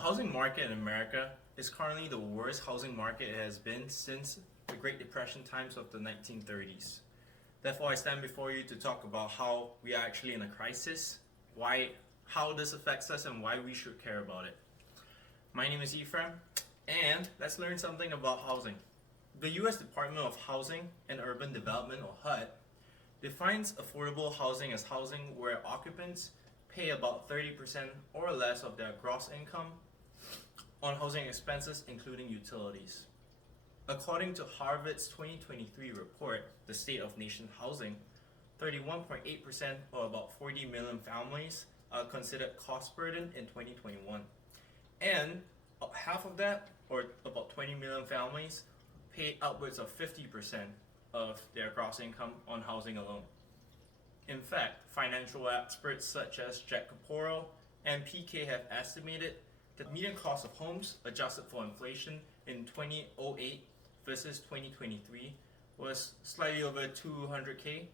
housing market in America is currently the worst housing market it has been since the Great Depression times of the 1930s. Therefore, I stand before you to talk about how we are actually in a crisis, how this affects us, and why we should care about it. My name is Ephraim, and let's learn something about housing. The U.S. Department of Housing and Urban Development, or HUD, defines affordable housing as housing where occupants pay about 30% or less of their gross income on housing expenses, including utilities. According to Harvard's 2023 report, The State of Nation Housing, 31.8% or about 40 million families are considered cost burden in 2021. And half of that, or about 20 million families, pay upwards of 50% of their gross income on housing alone. In fact, financial experts such as Jack Caporo and PK have estimated that the median cost of homes adjusted for inflation in 2008 versus 2023 was slightly over 200K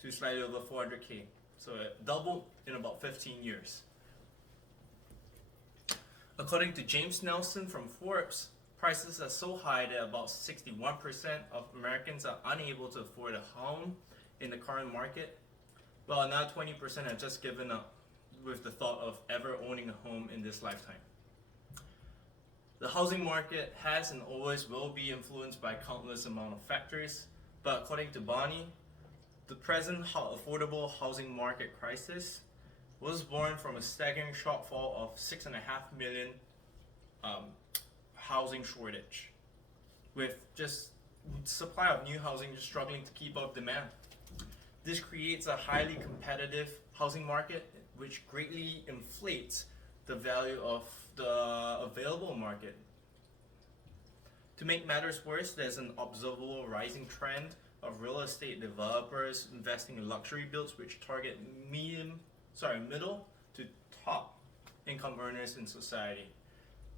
to slightly over 400K. So it doubled in about 15 years. According to James Nelson from Forbes, prices are so high that about 61% of Americans are unable to afford a home in the current market, while another 20% have just given up with the thought of ever owning a home in this lifetime. The housing market has and always will be influenced by countless amount of factors, but according to Barney, the present affordable housing market crisis was born from a staggering shortfall of 6.5 million housing shortage, with just supply of new housing just struggling to keep up demand. This creates a highly competitive housing market, which greatly inflates the value of the available market. To make matters worse, there's an observable rising trend of real estate developers investing in luxury builds which target middle to top income earners in society.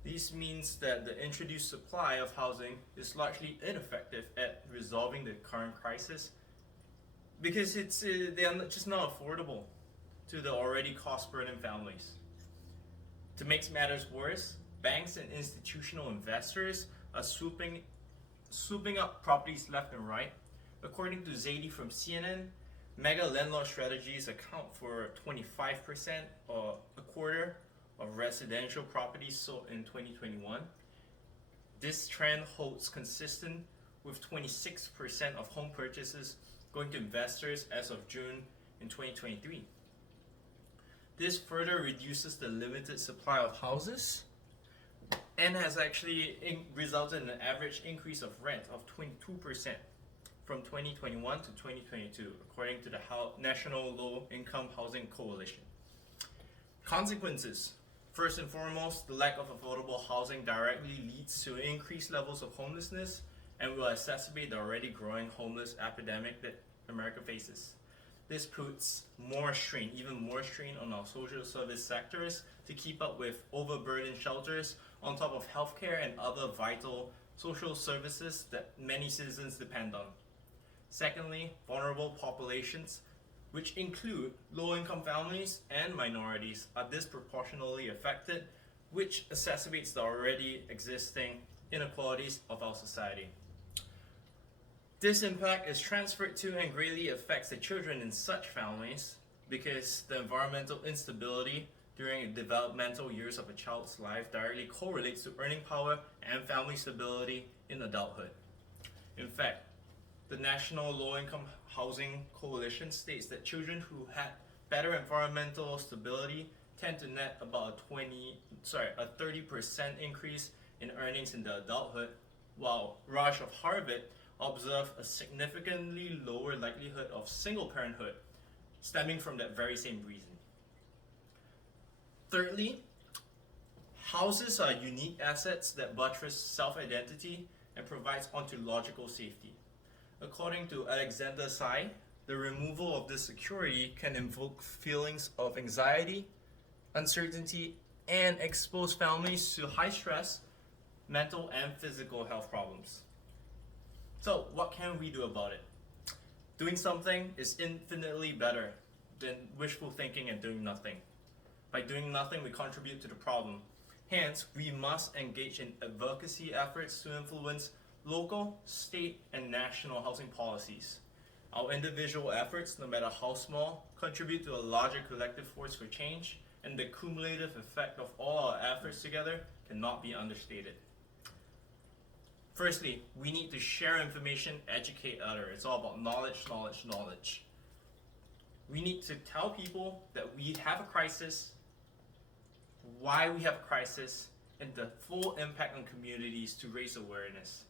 This means that the introduced supply of housing is largely ineffective at resolving the current crisis because they are just not affordable to the already cost-burdened families. To make matters worse, banks and institutional investors are swooping up properties left and right. According to Zaidi from CNN, mega landlord strategies account for 25% or a quarter of residential properties sold in 2021. This trend holds consistent with 26% of home purchases going to investors as of June in 2023. This further reduces the limited supply of houses and has actually resulted in an average increase of rent of 22% from 2021 to 2022, according to the National Low Income Housing Coalition. Consequences. First and foremost, the lack of affordable housing directly leads to increased levels of homelessness and will exacerbate the already growing homeless epidemic that America faces. This puts even more strain on our social service sectors to keep up with overburdened shelters on top of healthcare and other vital social services that many citizens depend on. Secondly, vulnerable populations, which include low-income families and minorities, are disproportionately affected, which exacerbates the already existing inequalities of our society. This impact is transferred to and greatly affects the children in such families because the environmental instability during the developmental years of a child's life directly correlates to earning power and family stability in adulthood. In fact, the National Low Income Housing Coalition states that children who had better environmental stability tend to net about a 30% increase in earnings in the adulthood, while Raj of Harvard observed a significantly lower likelihood of single parenthood stemming from that very same reason. Thirdly, houses are unique assets that buttress self-identity and provides ontological safety. According to Alexander Tsai, the removal of this security can invoke feelings of anxiety, uncertainty, and expose families to high stress, mental and physical health problems. So, what can we do about it? Doing something is infinitely better than wishful thinking and doing nothing. By doing nothing, we contribute to the problem. Hence, we must engage in advocacy efforts to influence local, state, and national housing policies. Our individual efforts, no matter how small, contribute to a larger collective force for change, and the cumulative effect of all our efforts together cannot be understated. Firstly, we need to share information, educate others. It's all about knowledge, knowledge, knowledge. We need to tell people that we have a crisis, why we have a crisis, and the full impact on communities to raise awareness.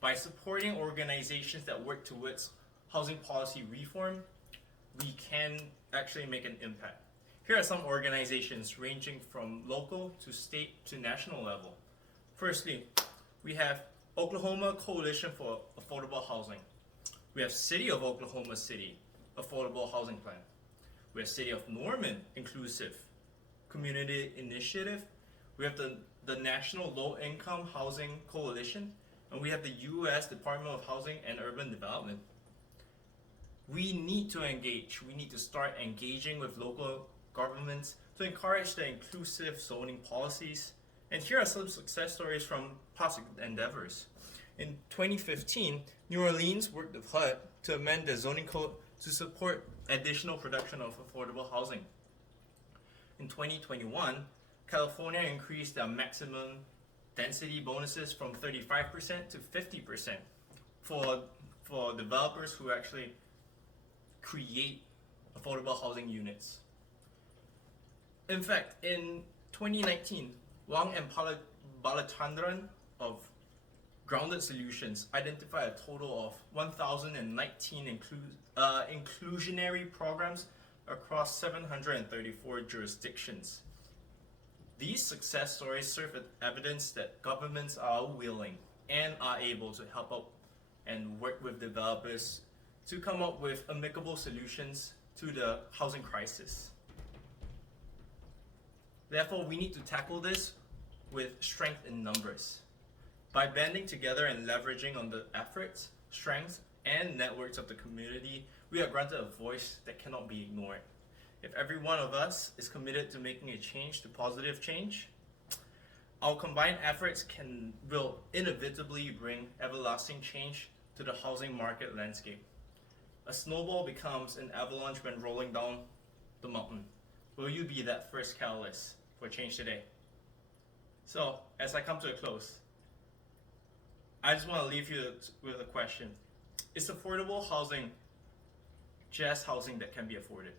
By supporting organizations that work towards housing policy reform, we can actually make an impact. Here are some organizations ranging from local to state to national level. Firstly, we have Oklahoma Coalition for Affordable Housing. We have City of Oklahoma City Affordable Housing Plan. We have City of Norman Inclusive Community Initiative. We have the National Low Income Housing Coalition, and we have the U.S. Department of Housing and Urban Development. We need to engage. We need to start engaging with local governments to encourage the inclusive zoning policies. And here are some success stories from past endeavors. In 2015, New Orleans worked with HUD to amend the zoning code to support additional production of affordable housing. In 2021, California increased their maximum density bonuses from 35% to 50% for developers who actually create affordable housing units. In fact, in 2019, Wang and Balachandran of Grounded Solutions identified a total of 1,019 inclusionary programs across 734 jurisdictions. These success stories serve as evidence that governments are willing and are able to help out and work with developers to come up with amicable solutions to the housing crisis. Therefore, we need to tackle this with strength in numbers. By banding together and leveraging on the efforts, strengths, and networks of the community, we are granted a voice that cannot be ignored. If every one of us is committed to making a change to positive change, our combined efforts will inevitably bring everlasting change to the housing market landscape. A snowball becomes an avalanche when rolling down the mountain. Will you be that first catalyst for change today? So, as I come to a close, I just want to leave you with a question. Is affordable housing just housing that can be afforded?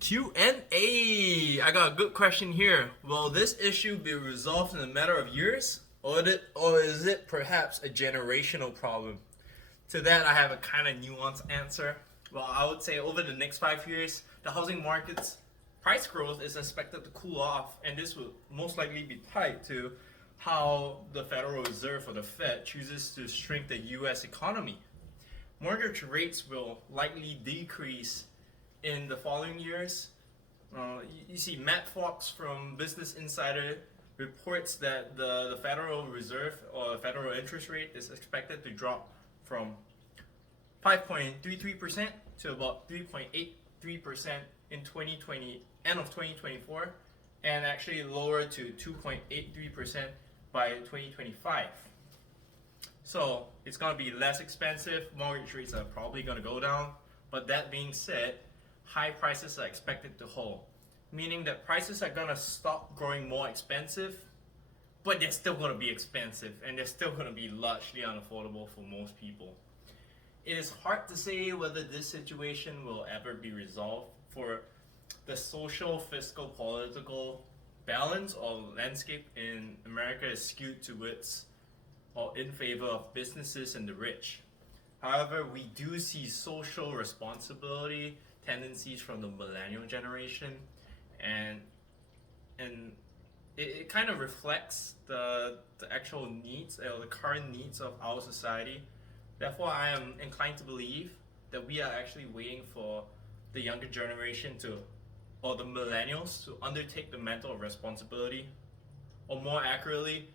Q&A! I got a good question here. Will this issue be resolved in a matter of years? Or is it perhaps a generational problem? To that, I have a kind of nuanced answer. Well, I would say over the next 5 years, the housing market's price growth is expected to cool off, and this will most likely be tied to how the Federal Reserve or the Fed chooses to shrink the US economy. Mortgage rates will likely decrease in the following years. You see, Matt Fox from Business Insider reports that the Federal Reserve or the federal interest rate is expected to drop from 5.33% to about 3.83% in 2020, end of 2024, and actually lower to 2.83% by 2025. So it's going to be less expensive. Mortgage rates are probably going to go down. But that being said, high prices are expected to hold, meaning that prices are going to stop growing more expensive, but they're still going to be expensive, and they're still going to be largely unaffordable for most people. It is hard to say whether this situation will ever be resolved, for the social, fiscal, political balance or landscape in America is skewed towards or in favor of businesses and the rich. However, we do see social responsibility tendencies from the millennial generation, and it kind of reflects the actual needs or the current needs of our society. Therefore, I am inclined to believe that we are actually waiting for the younger generation or the millennials to undertake the mantle of responsibility, or more accurately,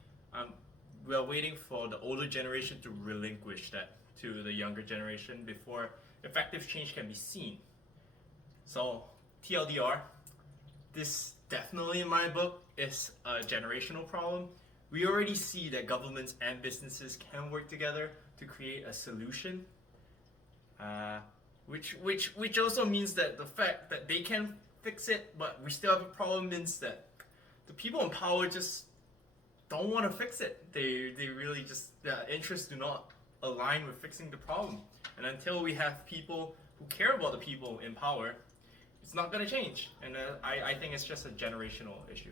we are waiting for the older generation to relinquish that to the younger generation before effective change can be seen. So, TLDR, this definitely, in my book, is a generational problem. We already see that governments and businesses can work together to create a solution. Which also means that the fact that they can fix it, but we still have a problem, means that the people in power just don't want to fix it. They really just, their interests do not align with fixing the problem. And until we have people who care about the people in power, it's not going to change. And I think it's just a generational issue.